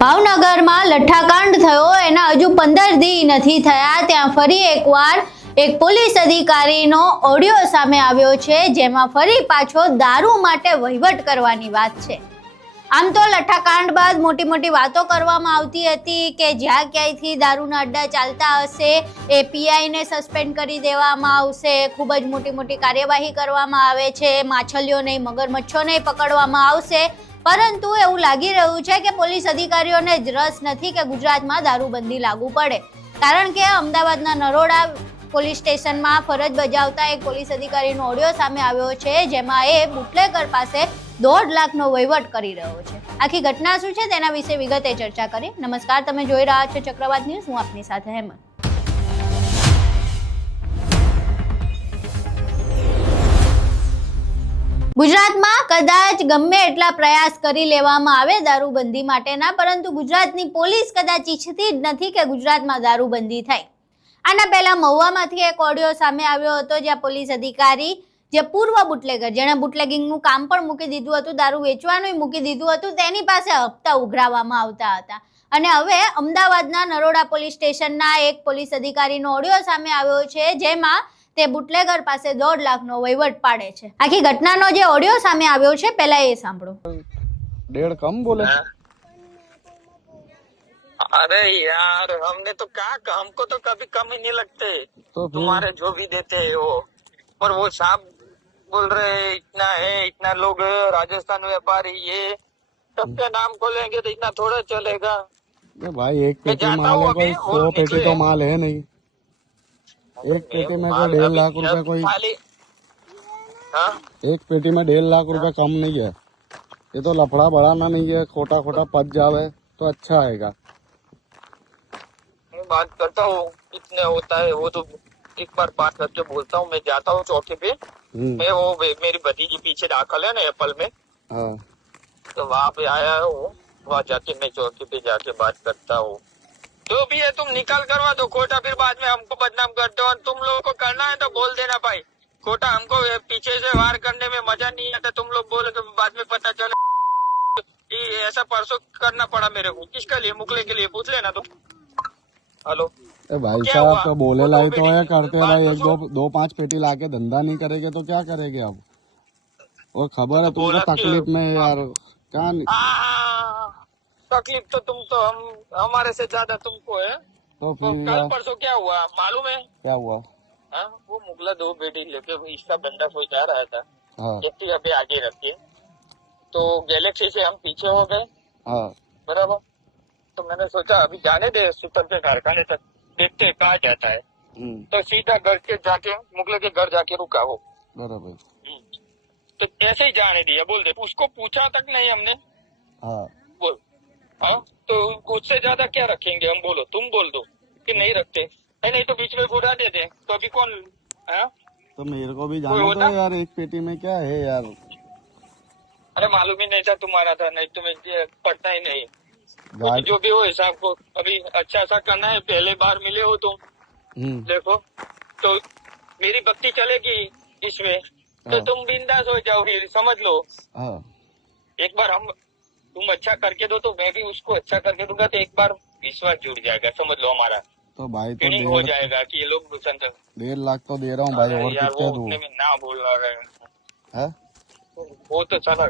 ભાવનગરમાં લઠ્ઠાકાંડ થયો એના હજુ 15 દી નથી થયા ત્યાં ફરી એકવાર એક પોલીસ અધિકારીનો ઓડિયો સામે આવ્યો છે, જેમાં ફરી પાછો દારૂ માટે વહીવટ કરવાની વાત છે। આમ તો લઠ્ઠાકાંડ બાદ મોટી મોટી વાતો કરવામાં આવતી હતી કે જ્યાં ક્યાંયથી દારૂના અડ્ડા ચાલતા હશે એ પીઆઈને સસ્પેન્ડ કરી દેવામાં આવશે, ખૂબ જ મોટી મોટી કાર્યવાહી કરવામાં આવે છે, માછલીઓ નહીં મગરમચ્છો નહીં પકડવામાં આવશે। પરંતુ એવું લાગી રહ્યું છે કે પોલીસ અધિકારીઓને જ રસ નથી કે ગુજરાતમાં દારૂબંધી લાગુ પડે, કારણ કે અમદાવાદના નરોડા પોલીસ સ્ટેશનમાં ફરજ બજાવતા એક પોલીસ અધિકારીનો ઓડિયો સામે આવ્યો છે, જેમાં એ બુટલેગર પાસે 1.5 લાખનો વહીવટ કરી રહ્યો છે। આખી ઘટના શું છે તેના વિશે વિગતે ચર્ચા કરી। નમસ્કાર, તમે જોઈ રહ્યા છો ચક્રવાત ન્યૂઝ, હું આપની સાથે હેમંત। ગુજરાતમાં કદાચ ગમે એટલા પ્રયાસ કરી લેવામાં આવે દારૂબંધી માટેના, પરંતુ ગુજરાતની પોલીસ કદાચ ઈચ્છતી જ નથી કે ગુજરાતમાં દારૂબંધી થાય। આના પહેલા મહુવામાંથી એક ઓડિયો સામે આવ્યો હતો, જ્યાં પોલીસ અધિકારી જે પૂર્વ બુટલેગર, જેણે બુટલેગિંગનું કામ પણ મૂકી દીધું હતું, દારૂ વેચવાનું મૂકી દીધું હતું, તેની પાસે હપ્તા ઉઘરાવવામાં આવતા હતા। અને હવે અમદાવાદના નરોડા પોલીસ સ્ટેશનના એક પોલીસ અધિકારીનો ઓડિયો સામે આવ્યો છે, જેમાં તે બુટલેગર પાસે 1.5 લાખનો વહીવટ પાડે છે। આખી ઘટનાનો જે ઓડિયો સામે આવ્યો છે, પહેલા એ સાંભળો। 1.5 कम बोले? अरे यार हमने तो क्या, हमको तो कभी कम ही नहीं लगते, तो तुम्हारे जो भी देते हैं वो, पर वो साहब बोल रहे हैं इतना है, इतना लोग राजस्थान व्यापारी ये सबके नाम खोलेंगे तो इतना थोड़ा चलेगा। भाई एक पेटी माल है, कोई 100 पेटी तो माल है नहीं। एक पेटी में कोई 1.5 लाख रुपए कोई, एक पेटी में 1.5 लाख रुपए कम नहीं है। ये तो लफड़ा बढ़ाना नहीं है, खोटा खोटा पच जावे तो अच्छा आएगा। मैं बात करता हूँ कितने होता है वो तो एक बार बात करके बोलता हूँ। मैं जाता हूँ चौकी पे, मैं वो मेरी भतीजी पीछे दाखिल है ना एप्पल में, तो वहाँ पे आया हूँ, वहाँ जाके मैं चौकी पे जाके बात करता हूँ। जो भी है तुम निकाल करवा दो खोटा, फिर बाद में हमको बदनाम करते हो। और तुम लोगों को करना है तो बोल देना भाई, खोटा हमको पीछे से वार करने में मजा नहीं आता। तुम लोग बोले तो बाद में पता चले ऐसा परसों करना पड़ा मेरे को। किसके लिए? मुकले के लिए पूछ लेना तुम। हेलो भाई साहब तो बोले लाई तो है, करते रहे, 1-2-5 पेटी लाके धंधा नहीं करेंगे तो क्या करेंगे अब? और खबर है तुमको तकलीफ में यार, क्या तकलीफ तो तुम तो हमारे से ज्यादा तुमको है। तो फिर कल परसों क्या हुआ मालूम है? क्या हुआ? वो मुगला 2 बेटी लेके इसका बंदा कोई जा रहा था, एक्टिवा पे आगे रखे, तो गैलेक्सी से हम पीछे हो गए, बराबर। तो मैंने सोचा अभी जाने दे सुपर के कारखाने तक, देखते कहाँ जाता है। तो सीधा घर के जाके मुगले के घर जाके रुका वो, बराबर। तो ऐसे ही जाने दिया, बोल दे, उसको पूछा तक नहीं हमने। बोल तो उससे ज्यादा क्या रखेंगे हम? बोलो, तुम बोल दो कि नहीं रखते है, नहीं तो बीच में बुरा दे दे तो अभी कौन है? तो मेरे को भी जाना तो यार, एक पेटी में क्या है यार? अरे मालूम ही नहीं था तुम्हारा था, नहीं तुम्हें पड़ता ही नहीं। जो भी हो हिसाब को अभी अच्छा सा करना है, पहले बार मिले हो तुम, देखो तो मेरी भक्ति चलेगी इसमें, तो तुम बिंदास हो जाओ, फिर समझ लो। एक बार हम तुम अच्छा करके दो तो मैं भी उसको अच्छा करके दूंगा, तो एक बार विश्वास जुड़ जाएगा, समझ लो हमारा। तो भाई तो हो जाएगा कि ये लोग 1.5 लाख तो दे रहा हूँ भाई, और कितना दूं? में ना बोल रहा है वो तो चला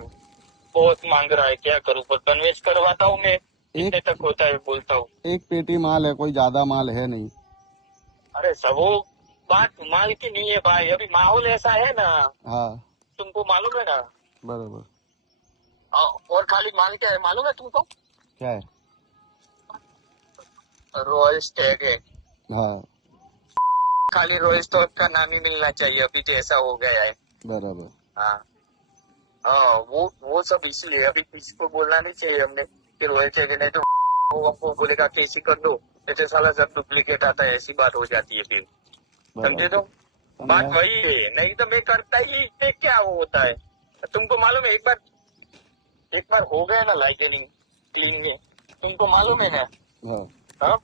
बहुत मांग रहा है, क्या करूँ, पर कन्वेंस करवाता हूँ मैं, कितने तक होता है बोलता हूँ। एक पेटी माल है, कोई ज्यादा माल है नहीं। अरे सब वो बात माल की नहीं है भाई, अभी माहौल ऐसा है ना, तुमको मालूम है ना। बराबर। और खाली माल क्या है मालूम है तुमको? क्या है? रॉयल स्टैग है। खाली रॉयल स्टैग का नाम ही मिलना चाहिए, अभी तो ऐसा हो गया है। बराबर। वो सब इसलिए अभी किसी को बोलना नहीं चाहिए हमने कि रॉयल स्टैग, नहीं तो वो हमको बोलेगा कि ऐसी कर दो, ऐसे साला सब डुप्लीकेट आता है, ऐसी बात हो जाती है फिर, समझे? तो बात वही है, नहीं तो मैं करता ही नहीं, क्या वो होता है तुमको मालूम है? एक बार हो गया ना लाइटनिंग क्लीन में, तुमको मालूम है ना।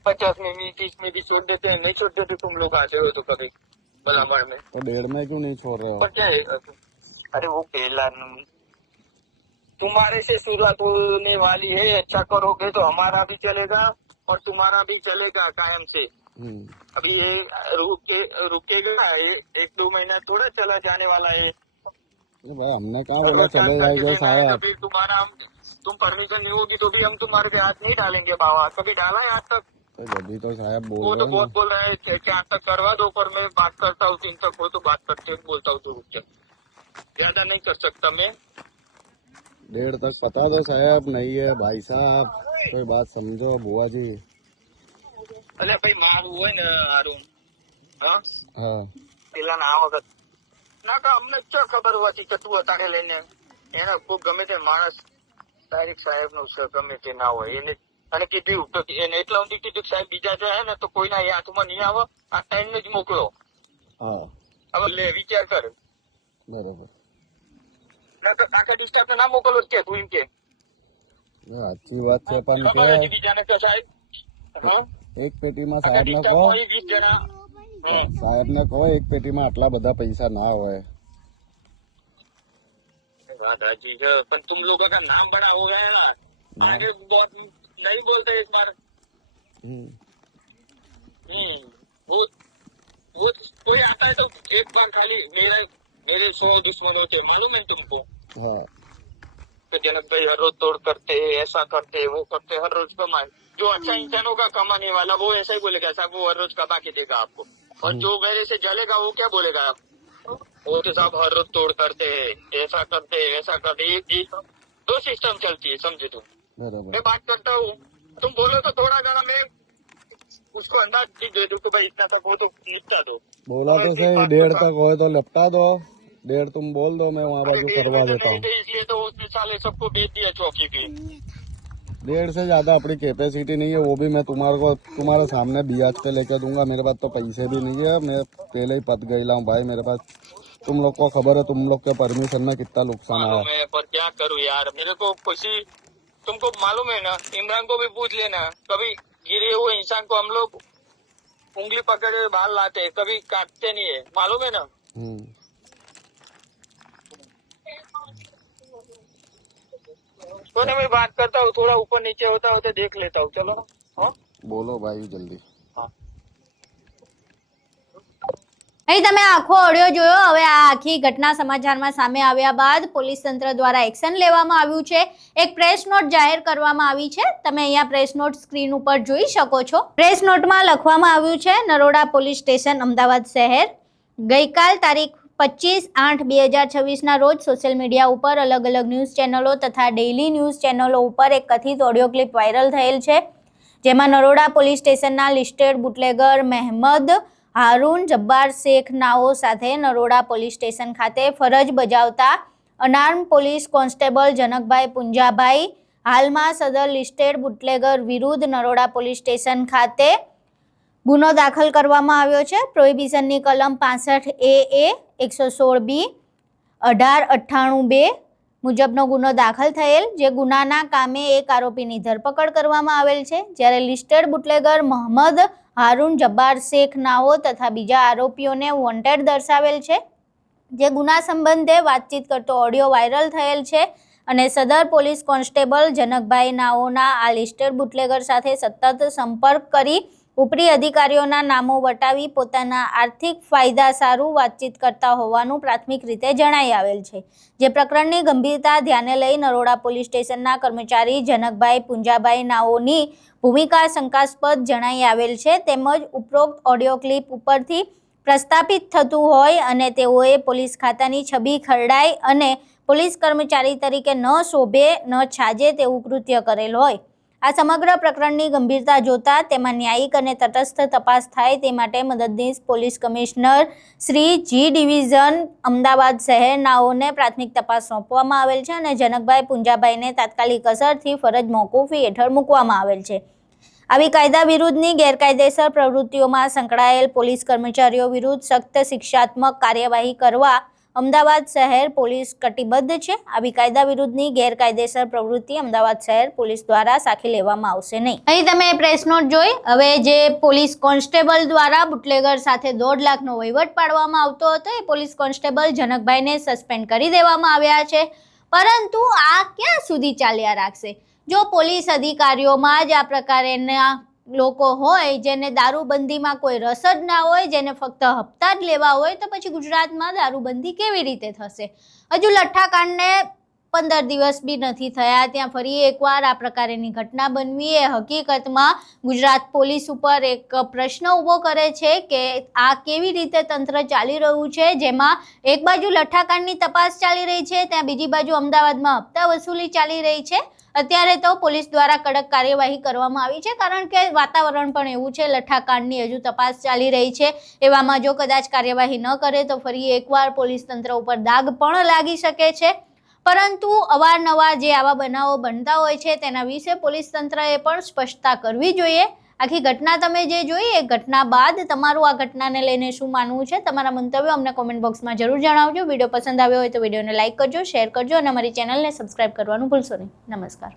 50 में भी 30 में भी छोड़ देते हैं, नहीं छोड़ देते तुम लोग आते हो तो कभी भलामण में, तो 1.5 में क्यों नहीं छोड़ रहे हो? पर क्या है? अरे वो पहला तुम्हारे से शुरुआत होने वाली है, अच्छा करोगे तो हमारा भी चलेगा और तुम्हारा भी चलेगा कायम से। अभी ये रुकेगा, एक दो महीना थोड़ा चला जाने वाला है। भाई हमने कहा बोला चले जाएगा साहब। फिर तुम्हारा तुम परमिशन नहीं होगी तो भी हम तुम्हारे पे हाथ नहीं डालेंगे बाबा। कभी डाला है आज तक? तो जब तो साहब वो बोल तो रहे बहुत बोल रहे हैं कि आज तक करवा दो, पर मैं बात करता हूँ 3 तक हो तो बात करते बोलता हूँ तो रुक जा, ज्यादा नहीं कर सकता मैं। 1:30 तक पता दो साहब। नहीं है भाई साहब, कोई बात समझो बुआ जी। अरे भाई मारू હોય ને હારું, હા હા પેલા ના આ વખત ના કે અમને શું ખબર હોતી કે તું અતારે લઈને એને કોઈ ગમે તે માણસ તારીખ સાહેબ નું છે ગમે તે ના હોય એને અને કીધું તો એને એટલા સુધી કીધું સાહેબ બીજા જો હે ને તો કોઈના હાથમાં નહીં આવે, આ ટાઈમ જ મોકલો। હા હવે લે વિચાર કર, બરોબર। ના તો આખા ડિસ્ટાફ ને ના મોકલો કે તું એમ કે સાચી વાત છે, પણ ખબર હતી બીજાને કે સાહેબ હા એક પેટીમાં આખા સાહેબ ને કહો, ડિસ્ટાફમાં 20 જણા સાહેબ ને કહો એક પેટીમાં આટલા બધા પૈસા ના હોય। दादाजी पर तुम लोगों का नाम बड़ा हो गया ना, आगे बहुत नहीं बोलते इस बार। वो कोई आता है तो एक बार खाली मेरे 100 दुश्मन होते, मालूम है तुमको? तो जनक भाई हर रोज तोड़ करते, ऐसा करते, वो करते, हर रोज कमाए। जो अच्छा इंसान होगा कमाने वाला वो ऐसा ही बोलेगा साहब, वो हर रोज कमा के देगा आपको। और जो मेरे से जलेगा वो क्या बोलेगा, वो तो साहब हर रोज तोड़ करते हैं, ऐसा करते हैं, वैसा करते हैं। एक 2 सिस्टम चलती है, समझे तुम? मैं बात करता हूँ, तुम बोलो तो थोड़ा जरा मैं उसको अंदाज भी दे दूँ तो भाई इतना तक हो तो निपटा दो। बोला तो सही 1:30 तक हो तो निपटा दो। 1:30 तुम बोल दो, मैं वहाँ बाजू करवा देता हूँ। इसलिए तो उसने साले सबको बेच दिया चौकी पे। 1:30 से ज्यादा अपनी कैपेसिटी नहीं है, वो भी मैं तुम्हारे सामने ब्याज पे लेकर दूंगा। मेरे पास तो पैसे भी नहीं है, मैं पहले ही पत गईला हूँ भाई। मेरे पास तुम लोग को खबर है, तुम लोग के परमिशन में कितना नुकसान आया है। पर क्या करूँ यार, मेरे को खुशी तुमको मालूम है ना, इमरान को भी पूछ लेना, कभी गिरे हुए इंसान को हम लोग उंगली पकड़े बाहर लाते हैं, कभी काटते नहीं है, मालूम है ना। तो मैं बात करता हूँ, थोड़ा ऊपर नीचे होता होता देख लेता हूँ। चलो बोलो भाई जल्दी। અહીં તમે આખો ઓડિયો જોયો। હવે આ આખી ઘટના સમાચારમાં સામે આવ્યા બાદ પોલીસ તંત્ર દ્વારા એક્શન લેવામાં આવ્યું છે। એક પ્રેસ નોટ જાહેર કરવામાં આવી છે, તમે અહીંયા પ્રેસ નોટ સ્ક્રીન ઉપર જોઈ શકો છો। પ્રેસ નોટમાં લખવામાં આવ્યું છે, નરોડા પોલીસ સ્ટેશન અમદાવાદ શહેર ગઈકાલ તારીખ 25/8/2026 ના રોજ સોશિયલ મીડિયા ઉપર અલગ અલગ ન્યૂઝ ચેનલો તથા ડેઇલી ન્યૂઝ ચેનલો ઉપર એક કથિત ઓડિયો ક્લિપ વાયરલ થયેલ છે, જેમાં નરોડા પોલીસ સ્ટેશનના લિસ્ટેડ બુટલેગર મહેમદ હારૂન જબ્બાર શેખ નાઓ સાથે નરોડા પોલીસ સ્ટેશન ખાતે ફરજ બજાવતા અનાર્મ પોલીસ કોન્સ્ટેબલ જનકભાઈ પુંજાભાઈ હાલમાં સદર લિસ્ટેડ બુટલેગર વિરુદ્ધ નરોડા પોલીસ સ્ટેશન ખાતે ગુનો દાખલ કરવામાં આવ્યો છે। પ્રોહિબિશનની કલમ 65A 116B 1898 મુજબનો ગુનો દાખલ થયેલ, જે ગુનાના કામે એક આરોપીની ધરપકડ કરવામાં આવેલ છે, જ્યારે લિસ્ટેડ બુટલેગર મોહમ્મદ હારૂન જબ્બાર શેખ નાઓ તથા બીજા આરોપીઓને વોન્ટેડ દર્શાવેલ છે, જે ગુના સંબંધે વાતચીત કરતો ઓડિયો વાયરલ થયેલ છે અને સદર પોલીસ કોન્સ્ટેબલ જનકભાઈ નાઓના આ લિસ્ટેડ બુટલેગર સાથે સતત સંપર્ક કરી ઉપરી અધિકારીઓના નામો વટાવી પોતાના આર્થિક ફાયદા સારું વાતચીત કરતા હોવાનું પ્રાથમિક રીતે જણાઈ આવેલ છે, જે પ્રકરણની ગંભીરતા ધ્યાને લઈ નરોડા પોલીસ સ્ટેશનના કર્મચારી જનકભાઈ પુંજાભાઈ નાઓની ભૂમિકા શંકાસ્પદ જણાઈ આવેલ છે, તેમજ ઉપરોક્ત ઓડિયો ક્લિપ ઉપરથી પ્રસ્થાપિત થતું હોય અને તેઓએ પોલીસ ખાતાની છબી ખરડાઈ અને પોલીસ કર્મચારી તરીકે ન શોભે ન છાજે તેવું કૃત્ય કરેલ હોય। આ સમગ્ર પ્રકરણની ગંભીરતા જોતા તેમાં ન્યાયિક અને તટસ્થ તપાસ થાય તે માટે મદદનીશ police commissioner Shri G division Ahmedabad શહેર નાઓને પ્રાથમિક તપાસ સોંપવામાં આવેલ છે અને જનકભાઈ પુંજાભાઈને તાત્કાલિક અસરથી ફરજ મોકૂફી હેઠળ મૂકવામાં આવેલ છે। આવી કાયદા વિરુદ્ધની ગેરકાયદેસર પ્રવૃત્તિઓમાં સંકળાયેલ પોલીસ કર્મચારીઓ વિરુદ્ધ સખ્ત શિક્ષાત્મક કાર્યવાહી કરવા અમદાવાદ શહેર પોલીસ કટિબદ્ધ છે। આવી કાયદા વિરુદ્ધની ગેરકાયદેસર પ્રવૃત્તિ અમદાવાદ શહેર પોલીસ દ્વારા સાખી લેવામાં આવશે નહીં। અહીં તમે પ્રેસ નોટ જોઈ। હવે જે પોલીસ કોન્સ્ટેબલ દ્વારા બુટલેગર સાથે 1.5 લાખનો વહીવટ પાડવામાં આવતો હતો, એ પોલીસ કોન્સ્ટેબલ જનકભાઈને સસ્પેન્ડ કરી દેવામાં આવ્યા છે। પરંતુ આ ક્યાં સુધી ચાલ્યા રાખશે? જો પોલીસ અધિકારીઓમાં જ આ પ્રકારના લોકો હોય જેને દારૂબંધીમાં કોઈ રસ જ ના હોય, જેને ફક્ત હપ્તા જ લેવા હોય, તો પછી ગુજરાતમાં દારૂબંધી કેવી રીતે થશે? હજુ લઠ્ઠાકાંડને 15 દિવસ બી નથી થયા, ત્યાં ફરી એકવાર આ પ્રકારની ઘટના બનવી એ હકીકતમાં ગુજરાત પોલીસ ઉપર એક પ્રશ્ન ઊભો કરે છે કે આ કેવી રીતે તંત્ર ચાલી રહ્યું છે, જેમાં એક બાજુ લઠ્ઠાકાંડની તપાસ ચાલી રહી છે, ત્યાં બીજી બાજુ અમદાવાદમાં હપ્તા વસૂલી ચાલી રહી છે. અત્યારે તો પોલીસ દ્વારા કડક કાર્યવાહી કરવામાં આવી છે, કારણ કે વાતાવરણ પણ એવું છે, લઠ્ઠાકાંડની હજુ તપાસ ચાલી રહી છે. એવામાં જો કદાચ કાર્યવાહી ન કરે તો ફરી એકવાર પોલીસ તંત્ર ઉપર દાગ પણ લાગી શકે છે. પરંતુ અવારનવાર જે આવા બનાવો બનતા હોય છે તેના વિશે પોલીસ તંત્રએ પણ સ્પષ્ટતા કરવી જોઈએ. આખી ઘટના તમે જે જોઈ એ ઘટના બાદ તમારું આ ઘટનાને લઈને શું માનવું છે? તમારા મંતવ્યો અમને કોમેન્ટ બોક્સમાં જરૂર જણાવજો. વિડીયો પસંદ આવ્યો હોય તો વિડીયોને લાઇક કરજો, શેર કરજો અને અમારી ચેનલને સબસ્ક્રાઇબ કરવાનું ભૂલશો નહીં. નમસ્કાર.